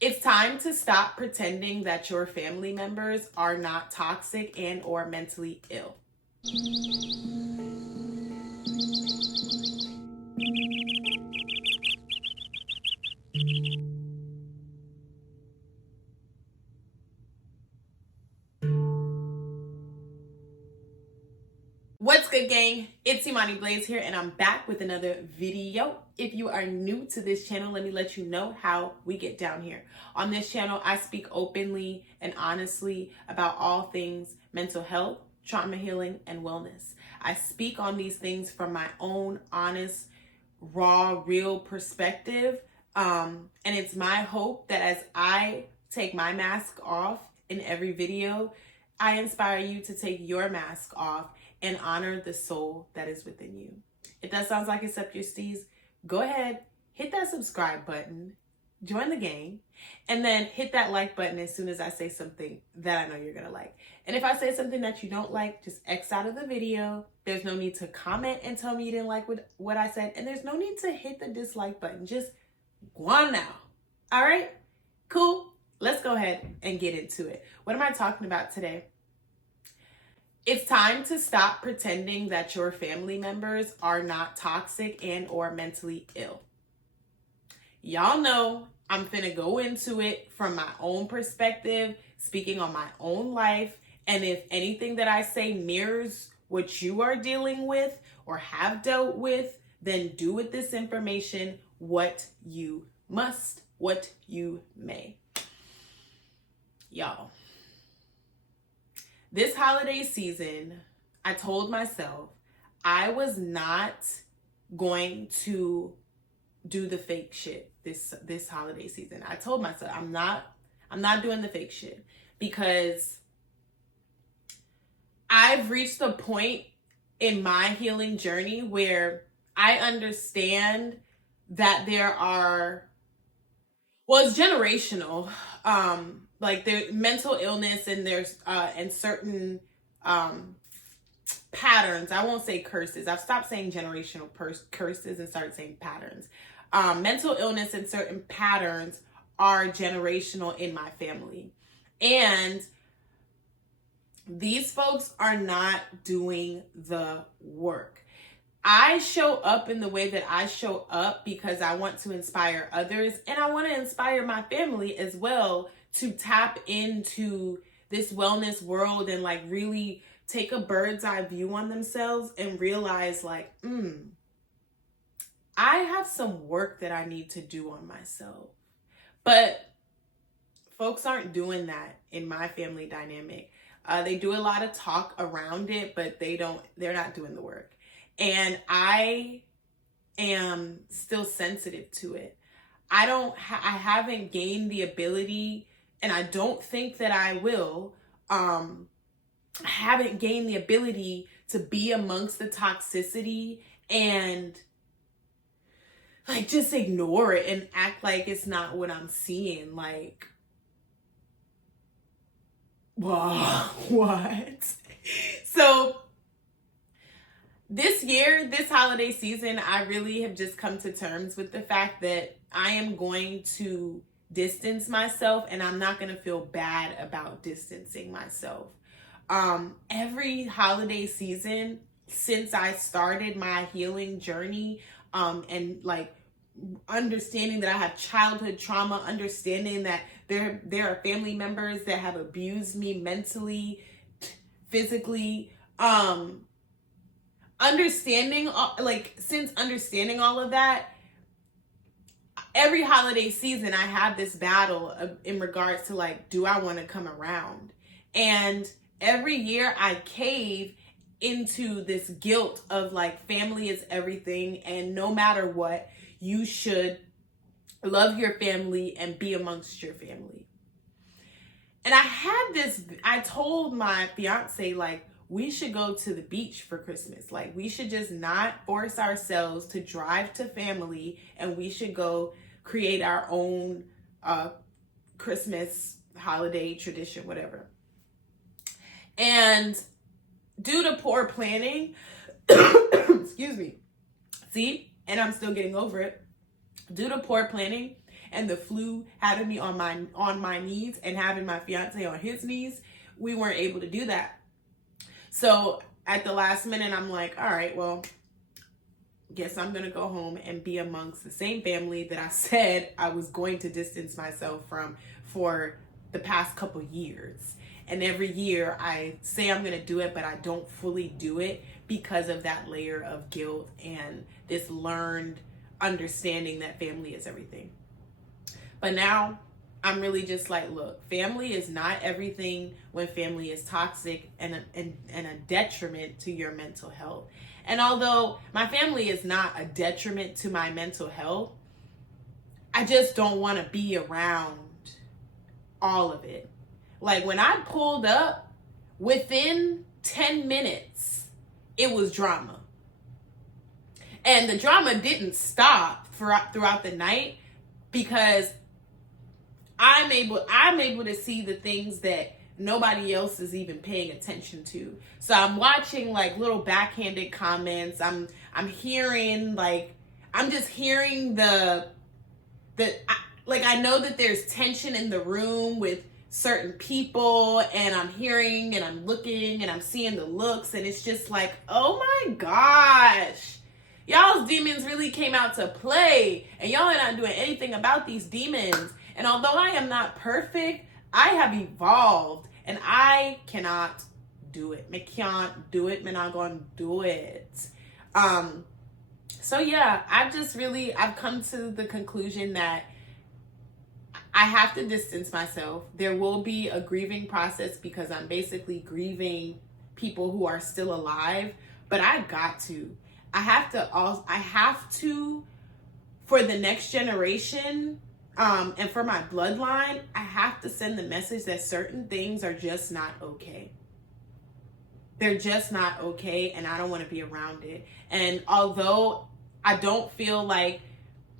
It's time to stop pretending that your family members are not toxic and or mentally ill. What's good, gang? It's Imani Blaze here, and I'm back with another video. If you are new to this channel, let me let you know how we get down here. On this channel, I speak openly and honestly about all things mental health, trauma healing, and wellness. I speak on these things from my own honest, raw, real perspective. And it's my hope that as I take my mask off in every video, I inspire you to take your mask off and honor the soul that is within you. If that sounds like it's up your steez, go ahead, hit that subscribe button, join the gang, and then hit that like button as soon as I say something that I know you're gonna like. And if I say something that you don't like, just X out of the video. There's no need to comment and tell me you didn't like what I said, and there's no need to hit the dislike button. Just go on now. All right? Cool. Let's go ahead and get into it. What am I talking about today? It's time to stop pretending that your family members are not toxic and or mentally ill. Y'all know I'm finna go into it from my own perspective, speaking on my own life. And if anything that I say mirrors what you are dealing with or have dealt with, then do with this information what you must, what you may. Y'all. This holiday season, I told myself I was not going to do the fake shit this holiday season. I told myself I'm not doing the fake shit because I've reached a point in my healing journey where I understand that there are, well, it's generational. Like there's mental illness and there's and certain patterns. I won't say curses. I've stopped saying generational curses and started saying patterns. Mental illness and certain patterns are generational in my family. And these folks are not doing the work. I show up in the way that I show up because I want to inspire others, and I want to inspire my family as well to tap into this wellness world and like really take a bird's eye view on themselves and realize like, I have some work that I need to do on myself. But folks aren't doing that in my family dynamic. They do a lot of talk around it, but they're not doing the work. And I am still sensitive to it. I haven't gained the ability, and I don't think that I will. I haven't gained the ability to be amongst the toxicity and like just ignore it and act like it's not what I'm seeing. Like, what? So this year, this holiday season, I really have just come to terms with the fact that I am going to distance myself, and I'm not going to feel bad about distancing myself. Every holiday season since I started my healing journey, and like understanding that I have childhood trauma, understanding that there are family members that have abused me mentally, physically, understanding all of that, every holiday season I have this battle in regards to like, do I want to come around? And every year I cave into this guilt of like, family is everything, and no matter what, you should love your family and be amongst your family. And I told my fiance, like, we should go to the beach for Christmas. Like, we should just not force ourselves to drive to family, and we should go create our own Christmas holiday tradition, whatever. And due to poor planning, excuse me, see, and I'm still getting over it. Due to poor planning and the flu having me on my knees and having my fiance on his knees, we weren't able to do that. So at the last minute, I'm like, all right, well, guess I'm going to go home and be amongst the same family that I said I was going to distance myself from for the past couple years. And every year I say I'm going to do it, but I don't fully do it because of that layer of guilt and this learned understanding that family is everything. But now I'm really just like, look, family is not everything when family is toxic and a detriment to your mental health. And although my family is not a detriment to my mental health, I just don't want to be around all of it. Like when I pulled up, within 10 minutes, it was drama. And the drama didn't stop throughout the night because I'm able to see the things that nobody else is even paying attention to. So I'm watching like little backhanded comments. I'm hearing like, I'm just hearing I know that there's tension in the room with certain people, and I'm hearing and I'm looking and I'm seeing the looks, and it's just like, oh my gosh, y'all's demons really came out to play, and y'all are not doing anything about these demons. And although I am not perfect, I have evolved, and I cannot do it. Me can't do it. Me not gonna do it. So yeah, I've come to the conclusion that I have to distance myself. There will be a grieving process because I'm basically grieving people who are still alive, but I have to, for the next generation, and for my bloodline, I have to send the message that certain things are just not okay. They're just not okay, and I don't want to be around it. And although I don't feel like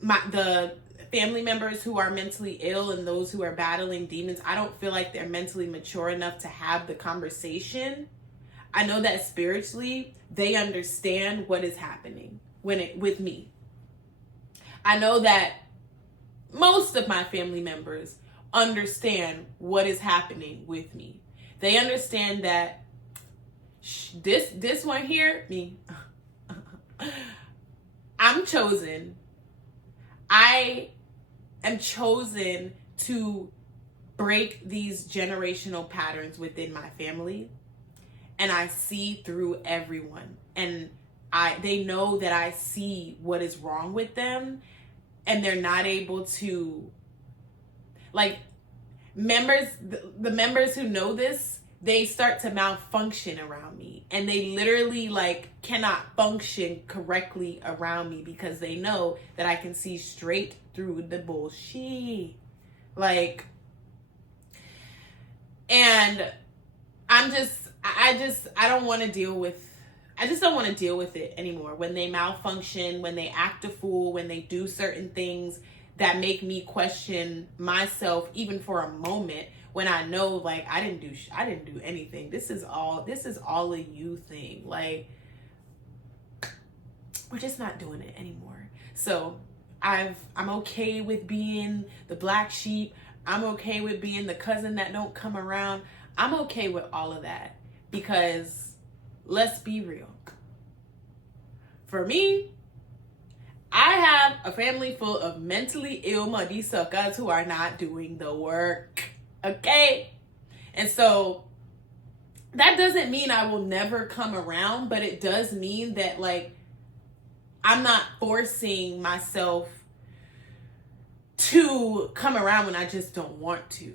the family members who are mentally ill and those who are battling demons, I don't feel like they're mentally mature enough to have the conversation. I know that spiritually they understand what is happening with me. I know that most of my family members understand what is happening with me. They understand that this one here, me, I'm chosen. I am chosen to break these generational patterns within my family, and I see through everyone, and they know that I see what is wrong with them, and they're not able to, like, the members who know this, they start to malfunction around me, and they literally like cannot function correctly around me because they know that I can see straight through the bullshit. Like, and I don't want to deal with, I just don't want to deal with it anymore. When they malfunction, when they act a fool, when they do certain things that make me question myself even for a moment, when I know like I didn't do anything. This is all a you thing. Like, we're just not doing it anymore. So I'm okay with being the black sheep. I'm okay with being the cousin that don't come around. I'm okay with all of that because let's be real. For me, I have a family full of mentally ill muddy suckers who are not doing the work. Okay? And so that doesn't mean I will never come around, but it does mean that like I'm not forcing myself to come around when I just don't want to.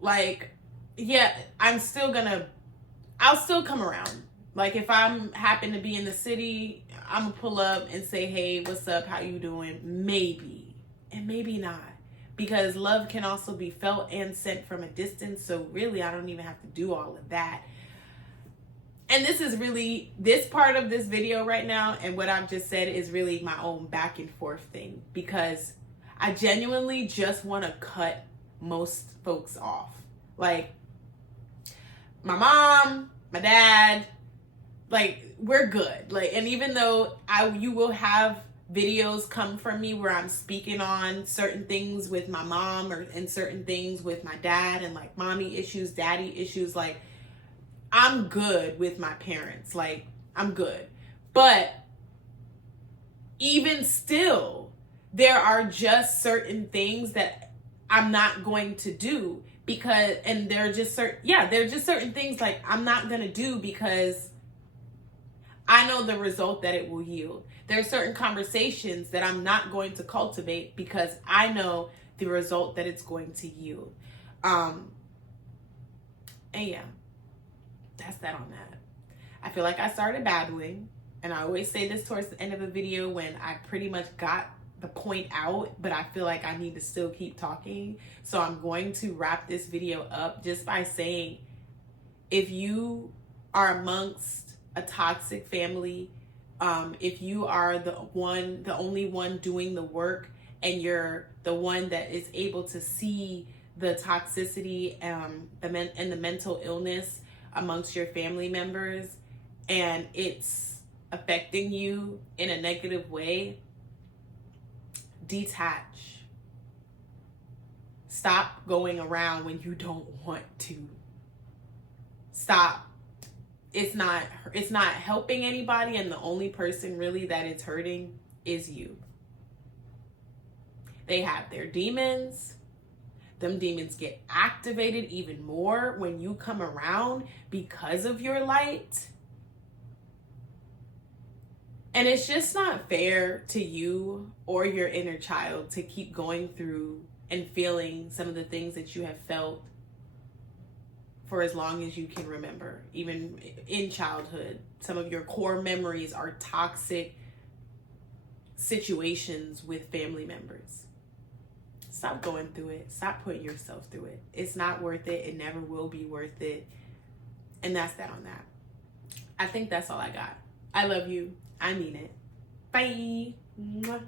Like, yeah, I'll still come around. Like if I'm happen to be in the city, I'm gonna pull up and say, hey, what's up? How you doing? Maybe, and maybe not. Because love can also be felt and sent from a distance. So really, I don't even have to do all of that. And this is really, this part of this video right now and what I've just said is really my own back and forth thing. Because I genuinely just want to cut most folks off. Like, my mom, my dad, like, we're good. Like, and even though you will have videos come from me where I'm speaking on certain things with my mom and certain things with my dad, and like mommy issues, daddy issues, like I'm good with my parents. Like I'm good. But even still, there are just certain things that I'm not going to do because, and they're just certain things like I'm not going to do because I know the result that it will yield. There are certain conversations that I'm not going to cultivate because I know the result that it's going to yield. And yeah, that's that on that. I feel like I started babbling, and I always say this towards the end of a video when I pretty much got the point out, but I feel like I need to still keep talking. So I'm going to wrap this video up just by saying, if you are amongst a toxic family, if you are the only one doing the work, and you're the one that is able to see the toxicity and the mental illness amongst your family members, and it's affecting you in a negative way, detach. Stop going around when you don't want to. Stop. It's not helping anybody, and the only person really that it's hurting is you. They have their demons. Them demons get activated even more when you come around because of your light. And it's just not fair to you or your inner child to keep going through and feeling some of the things that you have felt for as long as you can remember. Even in childhood, some of your core memories are toxic situations with family members. Stop going through it. Stop putting yourself through it. It's not worth it. It never will be worth it. And that's that on that. I think that's all I got. I love you. I mean it. Bye. Mwah.